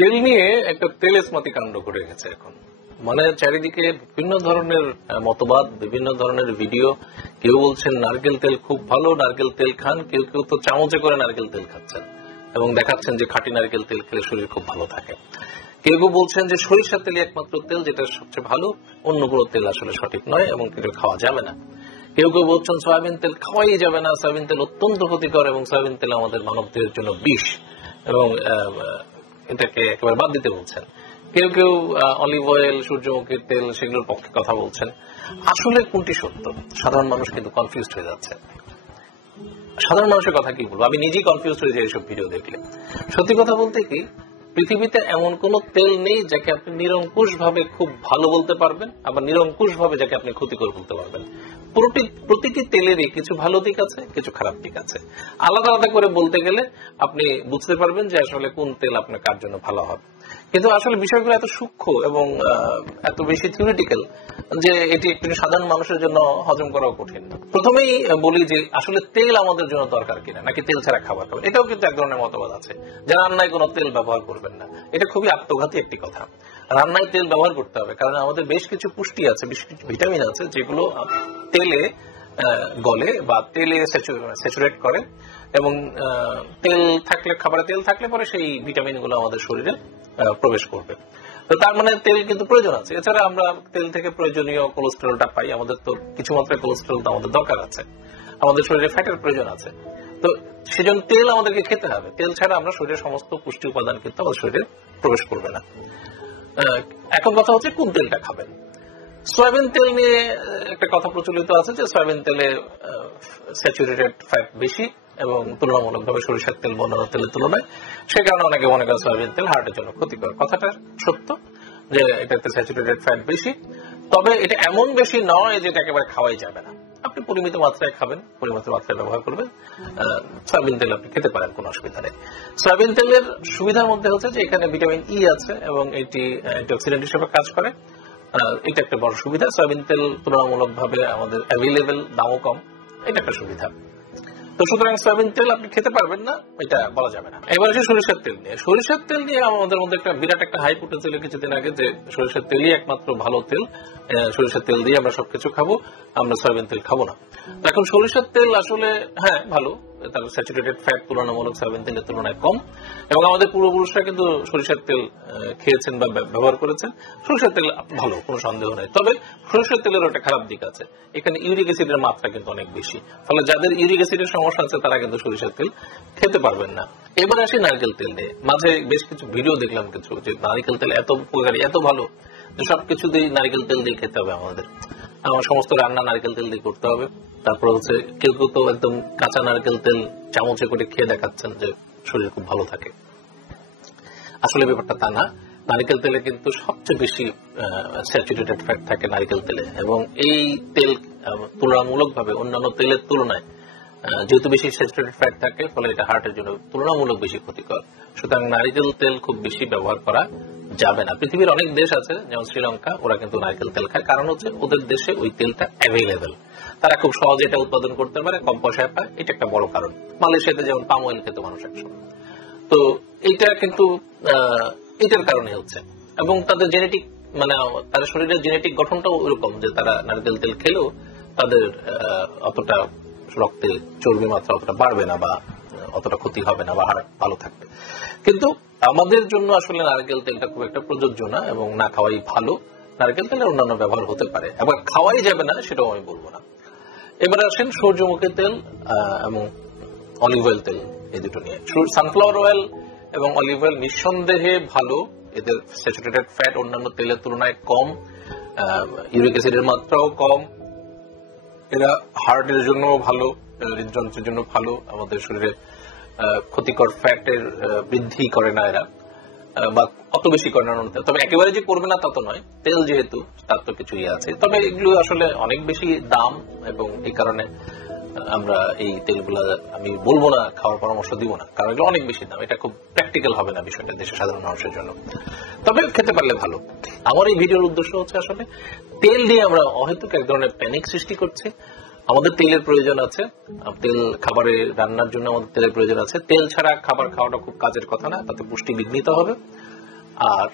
তেল নিয়ে একটা তেলেস্মাতি কাণ্ড ঘটে গেছে এখন। মানে চারিদিকে বিভিন্ন ধরনের মতবাদ, বিভিন্ন ধরনের ভিডিও। কেউ বলছেন নারকেল তেল খুব ভালো, নারকেল তেল খান। কেউ কেউ তো চামচে করে নারকেল তেল খাচ্ছেন এবং দেখাচ্ছেন যে খাঁটি নারকেল তেল খেলে শরীর খুব ভালো থাকে। কেউ কেউ বলছেন যে সরিষার তেলই একমাত্র তেল যেটা সবচেয়ে ভালো, অন্য কোনো তেল আসলে সঠিক নয় এবং কেউ খাওয়া যাবে না। কেউ কেউ বলছেন সয়াবিন তেল খাওয়াই যাবে না, সয়াবিন তেল অত্যন্ত ক্ষতিকর এবং সয়াবিন তেল আমাদের মানবদেহের জন্য বিষ এবং এটাকে একেবারে বাদ দিতে বলছেন। কেউ কেউ অলিভ অয়েল, সূর্যমুখীর তেল, সেগুলোর পক্ষে কথা বলছেন। আসলে কোনটি সত্য? সাধারণ মানুষ কিন্তু কনফিউজড হয়ে যাচ্ছে। সাধারণ মানুষের কথা কি বলবো, আমি নিজেই কনফিউজড হয়ে যাই এইসব ভিডিও দেখলে। সত্যি কথা বলতে কি, পৃথিবীতে এমন কোন তেল নেই যাকে আপনি নিরঙ্কুশ ভাবে খুব ভালো বলতে পারবেন, আবার নিরঙ্কুশ ভাবে যাকে আপনি ক্ষতিকর বলতে পারবেন। প্রতিটি তেলেরই কিছু ভালো দিক আছে, কিছু খারাপ দিক আছে। আলাদা আলাদা করে বলতে গেলে আপনি বুঝতে পারবেন যে আসলে কোন তেল আপনার কার জন্য ভালো হবে। কিন্তু আসলে বিষয়গুলো এত সূক্ষ্ম এবং এত বেশি থিওরিটিক্যাল যে এটি একটু সাধারণ মানুষের জন্য হজম করাও কঠিন। প্রথমেই বলি যে আসলে তেল আমাদের জন্য দরকার কিনা, নাকি তেল ছাড়া খাবার খাবেন, এটাও কিন্তু এক ধরনের মতবাদ আছে যে রান্নায় কোনো তেল ব্যবহার করবেন না। এটা খুবই আত্মঘাতী একটি কথা। রান্নায় তেল ব্যবহার করতে হবে, কারণ আমাদের বেশ কিছু পুষ্টি আছে, বেশ কিছু ভিটামিন আছে যেগুলো তেলে গলে বা তেলে স্যাচুরেট করে এবং তেল থাকলে, খাবারে তেল থাকলে পরে সেই ভিটামিন গুলো আমাদের শরীরে প্রবেশ করবে। তো তার মানে তেল কিন্তু প্রয়োজন আছে। এছাড়া আমরা তেল থেকে প্রয়োজনীয় কোলেস্টেরলটা পাই। আমাদের তো কিছু মাত্রায় কোলেস্টেরল তো আমাদের দরকার আছে, আমাদের শরীরে ফ্যাটের প্রয়োজন আছে। তো সেজন্য তেল আমাদেরকে খেতে হবে। তেল ছাড়া আমরা শরীরের সমস্ত পুষ্টি উপাদান কিন্তু আমাদের শরীরে প্রবেশ করবে না। এখন কথা হচ্ছে কোন তেলটা খাবেন। সয়াবিন তেল নিয়ে একটা কথা প্রচলিত আছে যে সয়াবিন তেলে স্যাচুরেটেড ফ্যাট বেশি এবং তুলনামূলকভাবে সরিষার তেল বন্যান্য তেলের তুলনায়, সে কারণে অনেকে মনে করে সয়াবিন তেল হার্টের জন্য ক্ষতিকর। কথাটা সত্য যে এটাতে স্যাচুরেটেড ফ্যাট বেশি, তবে এটা এমন বেশি নয় যে এটা একেবারে খাওয়াই যাবে না। আপনি পরিমিত মাত্রায় খাবেন, পরিমিত মাত্রায় ব্যবহার করবেন। সয়াবিন তেল আপনি খেতে পারেন, কোনো অসুবিধা নেই। সয়াবিন তেলের সুবিধার মধ্যে হচ্ছে যে এখানে ভিটামিন ই আছে এবং এটি অ্যান্টিঅক্সিডেন্ট হিসেবে কাজ করে। এটা একটা বড় সুবিধা। সয়াবিন তেল তুলনামূলকভাবে আমাদের অ্যাভেলেবেল, দামও কম, এটা একটা সুবিধা। তো সুতরাং সয়াবিন তেল আপনি খেতে পারবেন না এটা বলা যাবে না। এবার আসে সরিষার তেল নিয়ে। সরিষার তেল নিয়ে আমাদের মধ্যে একটা বিরাট একটা হাইপ উঠেছিল কিছুদিন আগে যে সরিষার তেলই একমাত্র ভালো তেল, সরিষার তেল দিয়ে আমরা সবকিছু খাবো, আমরা সয়াবিন তেল খাবো না। এখন সরিষার তেল আসলে হ্যাঁ ভালো, তার স্যাচুরেটেড ফ্যাট তুলনামূলক সয়াবিন তেলের তুলনায় কম এবং আমাদের পূর্বপুরুষরা কিন্তু সরিষার তেল খেয়েছেন বা ব্যবহার করেছেন। সরিষার তেল ভালো, কোনো সন্দেহ নেই। তবে সরিষার তেলেরও একটা খারাপ দিক আছে, এখানে ইউরিক অ্যাসিডের মাত্রা কিন্তু অনেক বেশি। ফলে যাদের ইউরিক অ্যাসিডের সমস্যা আছে তারা কিন্তু সরিষার তেল খেতে পারবেন না। এবার আসি নারকেল তেল নিয়ে। মাঝে বেশ কিছু ভিডিও দেখলাম কিছু যে নারকেল তেল এত উপকারী, এত ভালো যে সবকিছু দিয়ে নারকেল তেল দিয়ে খেতে হবে আমাদের, আমার সমস্ত রান্না নারকেল তেল দিয়ে করতে হবে। তারপর হচ্ছে কেউ কেউ তো একদম কাঁচা নারকেল তেল চামচে করে খেয়ে দেখাচ্ছেন যে শরীর খুব ভালো থাকে। আসলে ব্যাপারটা তা না। নারকেল তেলে কিন্তু সবচেয়ে বেশি স্যাচুরেটেড ফ্যাট থাকে নারকেল তেলে এবং এই তেল তুলনামূলকভাবে অন্যান্য তেলের তুলনায় যেহেতু বেশি স্যাচুরেটেড ফ্যাট থাকে, ফলে এটা হার্টের জন্য তুলনামূলক বেশি ক্ষতিকর। সুতরাং নারকেল তেল খুব বেশি ব্যবহার করা যাবে না। পৃথিবীর অনেক দেশ আছে যেমন শ্রীলঙ্কা, ওরা কিন্তু নারকেল তেল খায়, কারণ হচ্ছে ওদের দেশে ওই তেলটা অ্যাভেলেবেল, তারা খুব সহজে এটা উৎপাদন করতে পারে, কম পয়সায় পায়, এটা একটা বড় কারণ। মালয়েশিয়াতে যেমন পাম অয়েল খেত মানুষ একসময়, তো এইটা কিন্তু এটার কারণে হচ্ছে। এবং তাদের জেনেটিক, মানে তাদের শরীরের জেনেটিক গঠনটাও ওরকম যে তারা নারকেল তেল খেলেও তাদের অতটা রক্তে চর্বি মাত্রা অতটা বাড়বে না বা অতটা ক্ষতি হবে না বা হার্ট ভালো থাকবে। কিন্তু আমাদের জন্য আসলে নারকেল তেলটা খুব একটা প্রযোজ্য না এবং না খাওয়াই ভালো। নারকেল তেলের অন্যান্য ব্যবহার হতে পারে, আবার খাওয়াই যাবে না সেটাও আমি বলবো না। এবার আসেন সূর্যমুখী তেল এবং অলিভ অয়েল তেল, এই দুটো নিয়ে। সানফ্লাওয়ার অয়েল এবং অলিভ অয়েল নিঃসন্দেহে ভালো, এদের স্যাচুরেটেড ফ্যাট অন্যান্য তেলের তুলনায় কম, ইউরিক অ্যাসিডের মাত্রাও কম, এরা হার্টের জন্য ভালো, হৃদযন্ত্রের জন্য ভালো, আমাদের শরীরে ক্ষতিকর ফ্যাটের বৃদ্ধি করে না এরা, বা অত বেশি করে না। তবে একেবারে যে করবে না তা তো নয়, তেল যেহেতু তার তো কিছু ইয়ে আছে। তবে এগুলো আসলে অনেক বেশি দাম এবং এই কারণে আমরা এই তেলগুলা আমি বলবো না, খাওয়ার পরামর্শ দিব না, কারণ এগুলো অনেক বেশি দাম। এটা খুব প্র্যাকটিক্যাল হবে না বিষয়টা দেশের সাধারণ মানুষের জন্য। তবে খেতে পারলে ভালো। আমার এই ভিডিওর উদ্দেশ্য হচ্ছে আসলে তেল নিয়ে আমরা অহেতুক এক ধরনের প্যানিক সৃষ্টি করছি। আমাদের তেলের প্রয়োজন আছে, তেল খাবারে রান্নার জন্য আমাদের তেলের প্রয়োজন আছে। তেল ছাড়া খাবার খাওয়াটা খুব কাজের কথা না, তাতে পুষ্টি বিঘ্নিত হবে। আর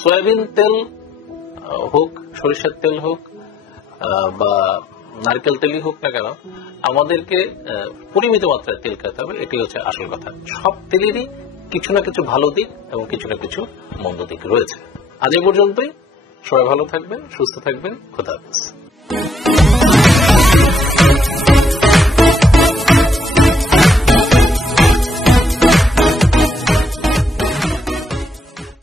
সয়াবিন তেল হোক, সরিষার তেল হোক বা নারকেল তেলই হোক না কেন, আমাদেরকে পরিমিত মাত্রায় তেল খেতে হবে। এটি হচ্ছে আসল কথা। সব তেলেরই কিছু না কিছু ভালো দিক এবং কিছু না কিছু মন্দ দিক রয়েছে। আজ এ পর্যন্তই। সবাই ভালো থাকবেন, সুস্থ থাকবেন। খোদা হাফেজ।